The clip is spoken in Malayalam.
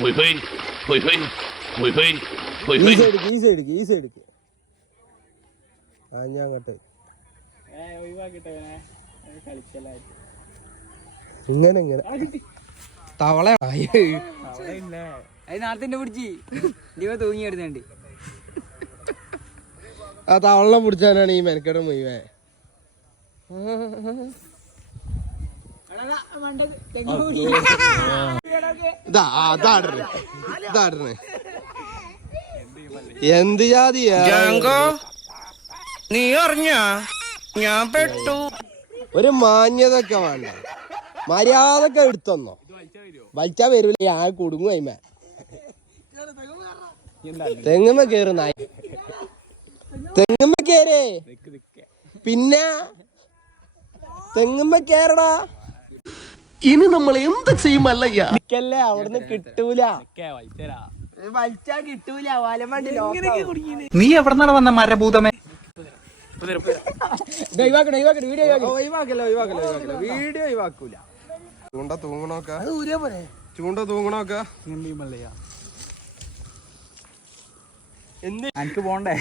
回飞，回飞，回飞，回飞。ഈ സൈഡിക്ക് ഞാൻ അങ്ങോട്ട് ഇങ്ങനെ തവള നാളത്തിന്റെ പിടിച്ച് തൂങ്ങിയെടുത്തുണ്ട്. ആ തവള പിടിച്ചാനാണ് ഈ മെനക്കെട മുഴുവൻ. ഇതാടണേ എന്ത് ജാതിയാ നീ അറിഞ്ഞ ഞാൻ പെട്ടു. ഒരു മാന്യതൊക്കെ വേണ്ട, മര്യാദക്കെ എടുത്തൊന്നോ. വലിച്ചാ വരൂല, ഞാൻ കുടുങ്ങും. അയിമ തെങ്ങുമ്മ കേറുന്ന തെങ്ങുമ്മ കേറേ, പിന്നെ തെങ്ങുമ്മ കേറടാ. ഇനി നമ്മൾ എന്ത് ചെയ്യുമല്ലയ്യ? അവിടുന്ന് കിട്ടൂല, വലിച്ചാ കിട്ടൂല. നീ എവിടെന്നാണ് വന്ന മരഭൂതമേ? വീഡിയോ ഒഴിവാക്കൂല. ചൂണ്ട തൂങ്ങണോക്ക എനിക്ക് പോണ്ടേ?